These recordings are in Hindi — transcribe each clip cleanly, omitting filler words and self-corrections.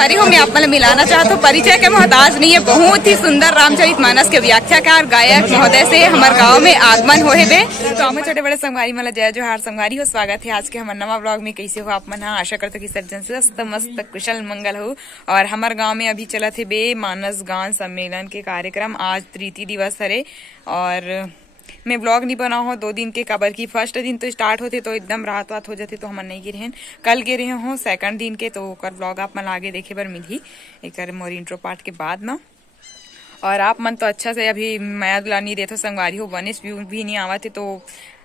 संगवारी हो, मैं आप मिलाना चाहता हूँ, परिचय के मोहताज नहीं है। बहुत ही सुंदर रामचरितमानस के व्याख्याकार गायक महोदय से हमारे गांव में आगमन होए बे। तो हम छोटे बड़े संगवारी मला जय जोहार संगवारी हो, स्वागत है आज के हमारे नवा ब्लॉग में। कैसे हो आप मन? आशा करते कि सब जन स्वस्थ मस्त कुशल मंगल हो। और हमारे गाँव में अभी चला थे बे मानस गान सम्मेलन के कार्यक्रम। आज तृतीय दिवस हरे और मैं ब्लॉग नहीं बना हो 2 दिन के काबर की फर्स्ट दिन तो स्टार्ट होते तो एकदम रात हो जाते तो हम नहीं गिरे हैं। कल गिरे हो सेकंड दिन के, तो ब्लॉग आप मन आगे देखे बर मिली एक मोर इंट्रो पार्ट के बाद में। और आप मन तो अच्छा से अभी माया दुला नहीं देते संगवारी हो, वनिश भी नहीं आवा थे, तो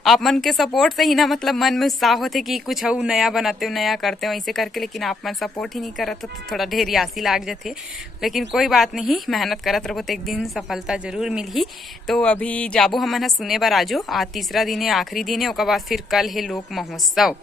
आप मन के सपोर्ट से ही ना मतलब मन में उत्साह होते कि कुछ हो नया बनाते हो नया करते हो ऐसे करके, लेकिन आप मन सपोर्ट ही नहीं करत तो थोड़ा ढेर आसी लाग जाते। लेकिन कोई बात नहीं, मेहनत करत रहो तो एक दिन सफलता जरूर मिली। तो अभी जाबो हमन सुने बर आजो, आज तीसरा दिन है, आखिरी दिन है। उसके बाद फिर कल है लोक महोत्सव,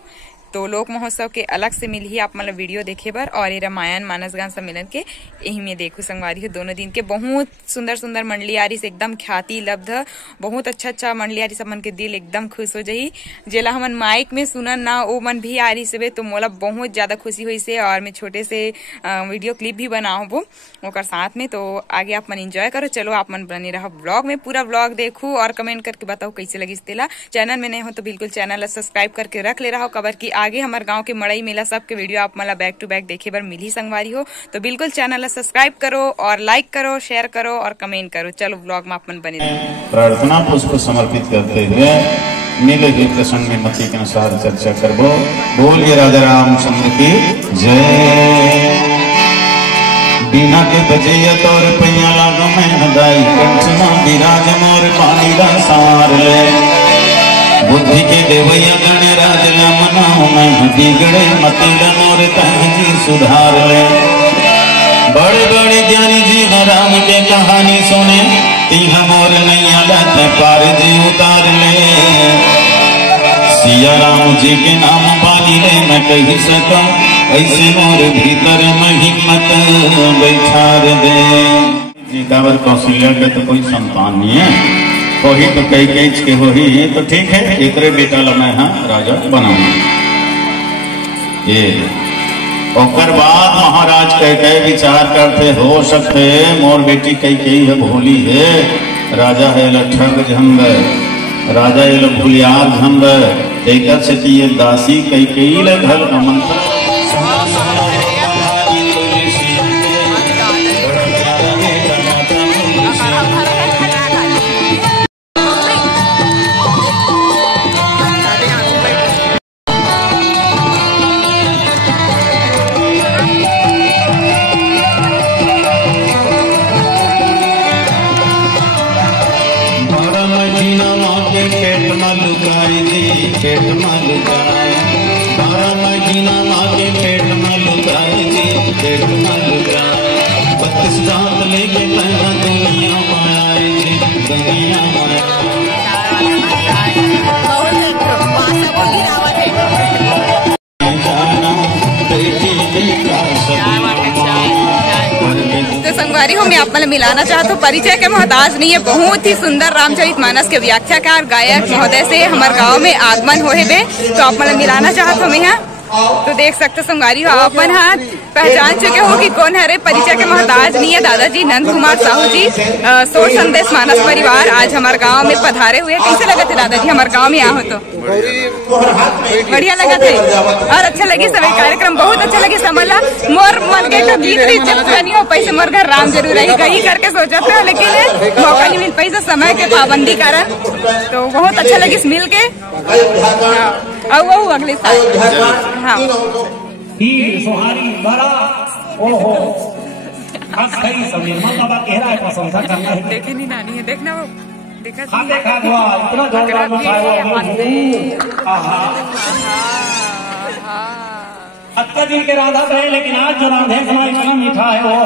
तो लोक महोत्सव के अलग से मिली आप मतलब वीडियो देखे बर। और ये रामायण मानस गान सम्मेलन के यही में देखो संगवारी हो, दोनों दिन के बहुत सुंदर सुंदर मंडली आ रही से एकदम ख्याति लब्ध, बहुत अच्छा मंडली आ रही, सब मन के दिल एकदम खुश हो जाही। जेला हमन माइक में सुनन ना वो मन भी आ रही से, तो मोला बहुत ज्यादा खुशी हुई से। और मैं छोटे से वीडियो क्लिप भी बनाऊँ ओकर साथ में, तो आगे आप मन एंजॉय करो। चलो आप मन बने रहो ब्लॉग में, पूरा ब्लॉग देखो और कमेंट करके बताओ कैसे लगी तेला। चैनल में नहीं हो तो बिल्कुल चैनल सब्सक्राइब करके रख ले रहा हो, कबर की आगे हमारे गांव के मड़ई मेला सब के वीडियो आप मला बैक टू बैक देखे बर मिली संगवारी हो। तो बिल्कुल चैनल सब्सक्राइब करो और लाइक करो, शेयर करो और कमेंट करो। चलो ब्लॉग में आप मन बने रहो। प्रार्थना पुष्प समर्पित करते हुए मिले हुए प्रसंग में मती के अनुसार चर्चा करबो। बोलिए राजा रामचंद्र की जय। बिना के बजैया तोर पैया लागो में हदाई, कंठना विराज मोर पानी दा सार ले। बुद्धि के देवैया गण राज मनाओ मैं बिगड़े मति मोर तहजी सुधार ले। बड़े बड़े ज्ञानी जी राम के कहानी सुने, तीह मोर नैया लाते पार जी उतार ले। सिया राम जी के नाम बाली ले मैं कही सकूं, ऐसे मोर भीतर में हिम्मत बैठार दे। जी कावर कौशल्या के तो कोई संतान नहीं है, वही तो कई के वही तो ठीक है, एक बेटा लगा हाँ राजा बनाना। ये और बाद महाराज कई विचार करते हो सकते मोर बेटी कई है भोली है, राजा है लठग झंग, राजा ये भूलियार झंग, एक से ये दासी कई घर का मंत्र। पेट में लुकाए 12 महीना आगे पेट में लुकाए जी, पेट में लुकाए 32 दांत लेके पहला दुनिया में आए जी, दुनिया में तो संगवारी हो, मैं आप मिलाना चाहता हूँ, परिचय के मोहताज नहीं है। बहुत ही सुंदर रामचरितमानस के व्याख्याकार गायक महोदय से हमारे गांव में आगमन होए बे, तो आप मिलाना चाहता हूँ मैं यहाँ। तो देख सकते संगवारी हो, आप मन हाँ पहचान चुके हो कि कौन है रे। परिचय के मोहताज नहीं है, दादाजी नंद कुमार साहू जी, सोच संदेश मानस परिवार आज हमारे गांव में पधारे हुए। कैसे लगा थे दादाजी हमारे गांव में यहाँ हो? तो बढ़िया लगा थे और अच्छा लगे सभी कार्यक्रम, बहुत अच्छा लगे। समझला मोर मन के तो गीत नहीं हो पैसे, मोर घर राम जरूर है कहीं करके सोचा था, लेकिन मौका नहीं मिल पैसा समय के पाबंदी कारण। तो बहुत अच्छा लगे मिल के। और वो अगले साल हाँ सोहारी बड़ा ओहो देखे नहीं नानी है, देखना वो देखा देखा इतना जोरदार अत्ता दिन के राधा रहे, लेकिन आज जो राधे समय इतना मीठा है वो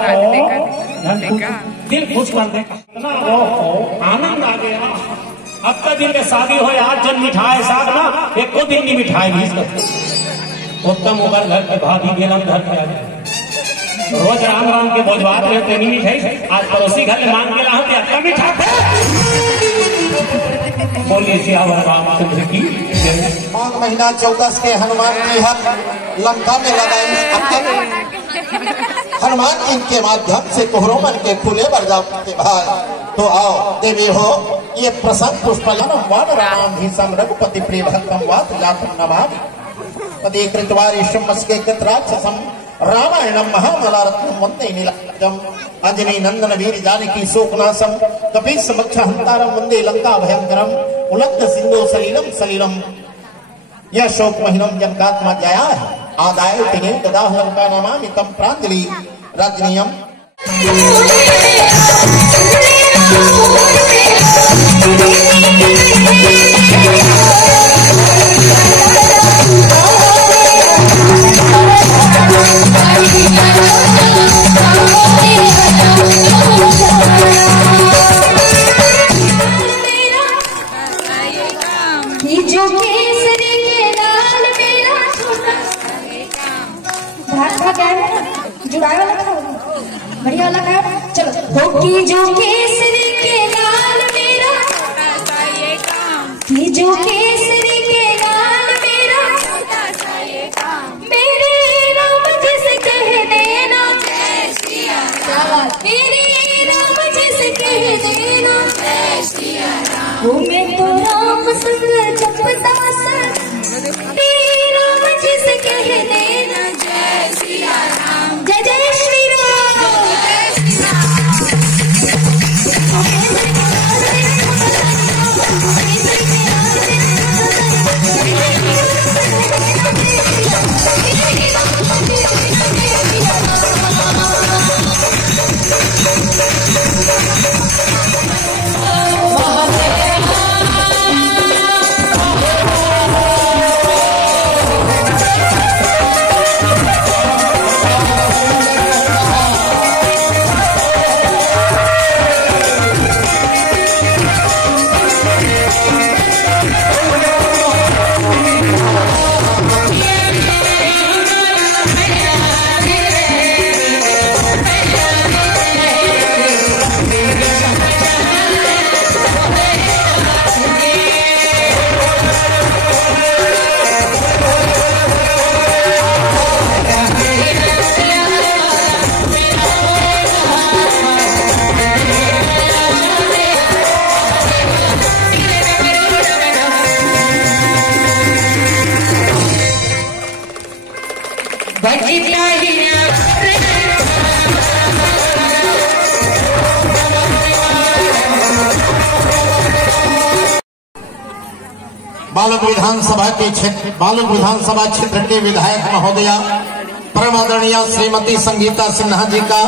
दिल खुश कर दे, आनंद आ गया। अत्ता दिन के शादी हो, आज जन मिठाई साथ ना एक को दिन की मिठाई भी उत्तम होकर घर के भाभी गेलम घर के आगे रोज राम राम के भोजभात रहते नहीं मिठाई, आज पड़ोसी घर में मांग गेला हूँ अत्ता मीठा बोलिए सियावर रामचंद्र की। माघ महीना 14 के हनुमान की हर लंका में लगाई हनुमान जी के माध्यम से कोहरों मन के खुले बरजाते भाई। तो आओ देवी हो, ये प्रसन्न पुष्पलम वानराम रघुपति प्रिय भक्तम वात जातम नमामि पदे कृतवारिशम मस्के कृतराक्षसम रामायणम महामलारत्नम वंदे नीलांजनम अंजनी नंदन वीर जानकी शोकनाशम कपि समक्ष हंतारम वंदे लंका भयंकरम उलग्न सिंधु सलीलम सलीलम। यह शोक महीनम जनकात्मा जया है आदाय तिने ददाह लंका नमामि तम प्रांजलि रजनीयम। बढ़िया वाला खाओ चलो। होकी जो केसरी के लाल मेरा ये काम, की जो केसरी के लाल मेरा मेरे राम जी से कह देना जय श्री राम, मेरे राम जी से कह देना जय श्री राम। वो मैं तो राम संग जपता राम जी से कह देना जय श्री राम, जय जय श्री राम। बालक विधानसभा क्षेत्र के विधायक महोदया परम आदरणीय श्रीमती संगीता सिन्हा जी का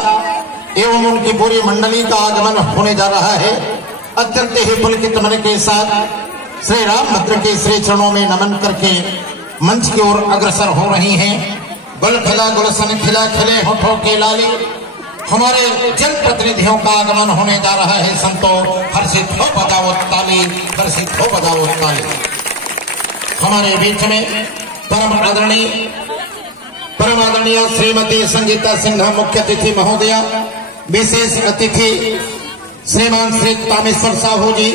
एवं उनकी पूरी मंडली का आगमन होने जा रहा है। अत्यंत ही पुलकित मन के साथ श्री राम भद्र के श्री चरणों में नमन करके मंच की ओर अग्रसर हो रही हैं। गुल खिला गुलशन खिला खिले होठों के लाली हमारे जनप्रतिनिधियों का आगमन होने जा रहा है। संतो हर्षित हो बजाओ ताली, हर्षित हो बजाओ ताली। हमारे बीच में परम आदरणीय श्रीमती संगीता सिन्हा मुख्य अतिथि महोदया, विशेष अतिथि श्रीमान श्री तामेश्वर साहू जी।